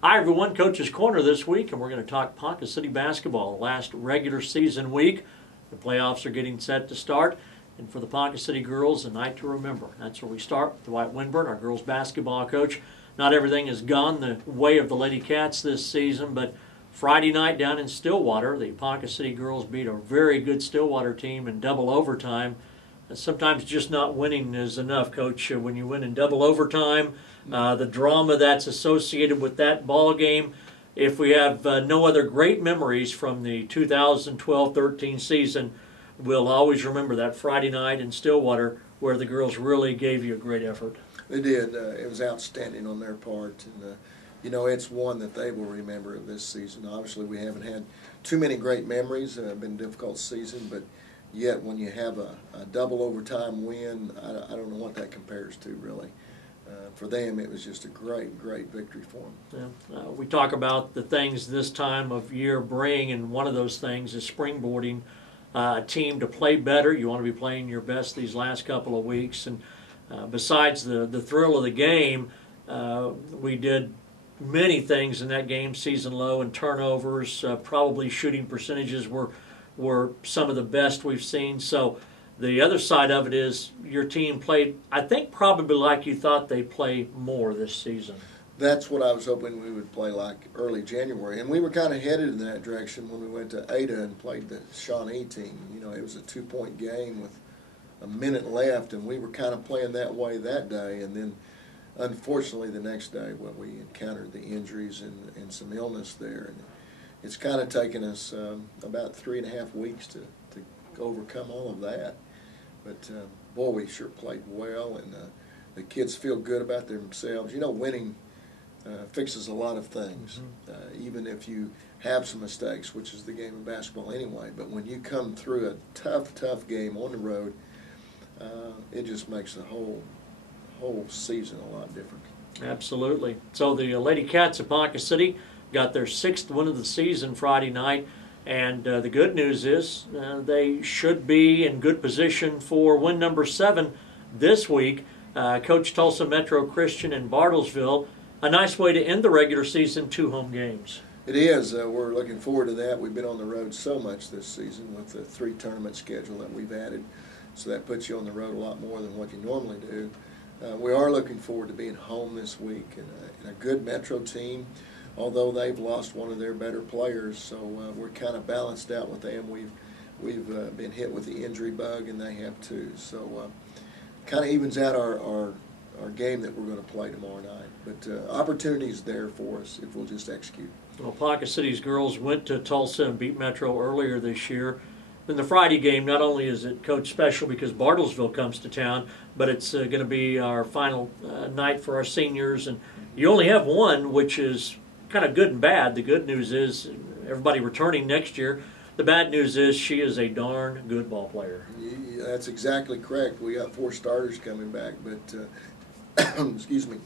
Hi everyone, Coach's Corner this week, and we're going to talk Ponca City basketball. Last regular season week, the playoffs are getting set to start, and for the Ponca City girls, a night to remember. That's where we start with Dwight Winburn, our girls basketball coach. Not everything has gone the way of the Lady Cats this season, but Friday night down in Stillwater, the Ponca City girls beat a very good Stillwater team in double overtime. Sometimes just not winning is enough, Coach. When you win in double overtime, the drama that's associated with that ball game. If we have no other great memories from the 2012-13 season, we'll always remember that Friday night in Stillwater where the girls really gave you a great effort. They did. It was outstanding on their part, and you know, it's one that they will remember this season. Obviously, we haven't had too many great memories. It's been a difficult season, but yet when you have a double overtime win, I don't know what that compares to, really. For them, it was just a great victory for them. Yeah. We talk about the things this time of year bring, and one of those things is springboarding a team to play better. You want to be playing your best these last couple of weeks, and besides the thrill of the game, we did many things in that game, season low and turnovers, probably shooting percentages were some of the best we've seen. So the other side of it is your team played, I think, probably like you thought they play more this season. That's what I was hoping we would play like early January. And we were kind of headed in that direction when we went to Ada and played the Shawnee team. You know, it was a 2-point game with a minute left, and we were kind of playing that way that day. And then, unfortunately, the next day, well, we encountered the injuries and some illness there. And it's kind of taken us about 3.5 weeks to overcome all of that. But, boy, we sure played well, and the kids feel good about themselves. You know, winning fixes a lot of things, even if you have some mistakes, which is the game of basketball anyway. But when you come through a tough game on the road, it just makes the whole season a lot different. Absolutely. So the Lady Cats of Ponca City got their 6th win of the season Friday night. And the good news is they should be in good position for win number 7 this week. Coach Tulsa Metro Christian in Bartlesville. A nice way to end the regular season, 2 home games. It is. We're looking forward to that. We've been on the road so much this season with the 3 tournament schedule that we've added. So that puts you on the road a lot more than what you normally do. We are looking forward to being home this week and a good Metro team. Although they've lost one of their better players, so we're kind of balanced out with them. We've been hit with the injury bug, and they have too. So kind of evens out our game that we're going to play tomorrow night. But opportunities there for us if we'll just execute. Well, Ponca City's girls went to Tulsa and beat Metro earlier this year. In the Friday game, not only is it Coach special because Bartlesville comes to town, but it's going to be our final night for our seniors. And you only have one, which is kind of good and bad. The good news is everybody returning next year. The bad news is she is a darn good ball player. Yeah, that's exactly correct. We got 4 starters coming back, but excuse me,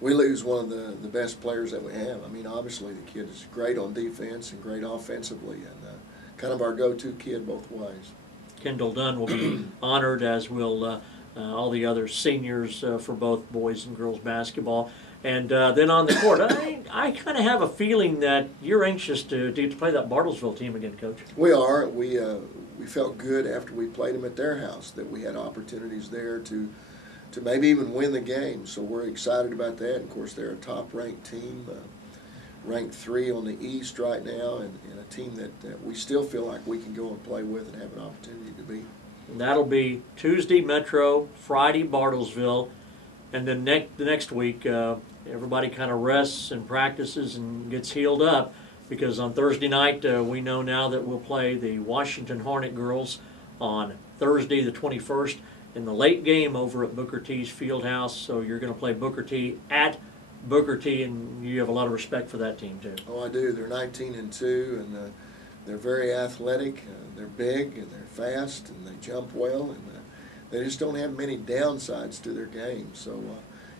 we lose one of the best players that we have. I mean, obviously the kid is great on defense and great offensively, and kind of our go-to kid both ways. Kendall Dunn will be honored, as will all the other seniors for both boys and girls basketball. And then on the court, I kind of have a feeling that you're anxious to play that Bartlesville team again, Coach. We are. We felt good after we played them at their house that we had opportunities there to maybe even win the game. So we're excited about that. And of course, they're a top-ranked team, ranked 3 on the East right now, and a team that we still feel like we can go and play with and have an opportunity to beat. And that'll be Tuesday Metro, Friday Bartlesville. And then the next week, everybody kind of rests and practices and gets healed up, because on Thursday night, we know now that we'll play the Washington Hornet girls on Thursday the 21st in the late game over at Booker T's Fieldhouse. So you're going to play Booker T at Booker T, and you have a lot of respect for that team too. Oh, I do. They're 19-2, and they're very athletic. They're big, and they're fast, and they jump well, and they just don't have many downsides to their game. So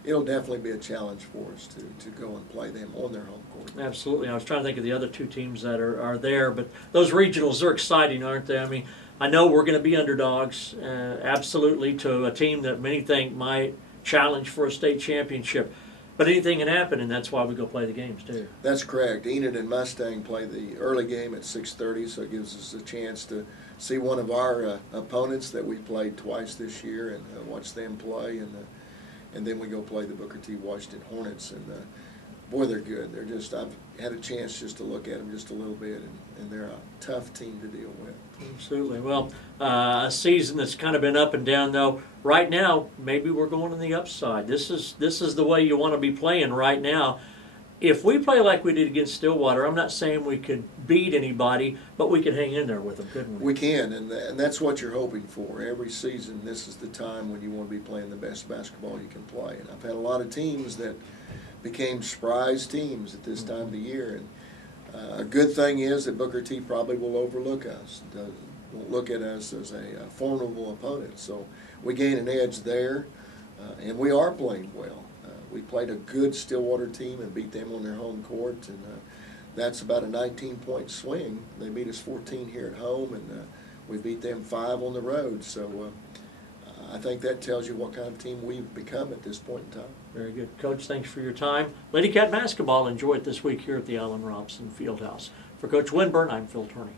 it'll definitely be a challenge for us to go and play them on their home court. Absolutely. I was trying to think of the other 2 teams that are there, but those regionals are exciting, aren't they? I mean, I know we're going to be underdogs, absolutely, to a team that many think might challenge for a state championship. But anything can happen, and that's why we go play the games too. That's correct. Enid and Mustang play the early game at 6:30, so it gives us a chance to see one of our opponents that we played twice this year and watch them play, and then we go play the Booker T. Washington Hornets, and boy, they're good. They're just, I've had a chance just to look at them just a little bit, and they're a tough team to deal with. Absolutely. Well, a season that's kind of been up and down, though. Right now, maybe we're going on the upside. This is the way you want to be playing right now. If we play like we did against Stillwater, I'm not saying we could beat anybody, but we could hang in there with them, couldn't we? We can, and that's what you're hoping for. Every season, this is the time when you want to be playing the best basketball you can play. And I've had a lot of teams that became surprise teams at this time of the year. And a good thing is that Booker T probably will overlook us, won't look at us as a formidable opponent. So we gain an edge there, and we are playing well. We played a good Stillwater team and beat them on their home court, and that's about a 19-point swing. They beat us 14 here at home, and we beat them 5 on the road. So I think that tells you what kind of team we've become at this point in time. Very good. Coach, thanks for your time. Lady Cat basketball, enjoy it this week here at the Allen Robson Fieldhouse. For Coach Winburn, I'm Phil Turney.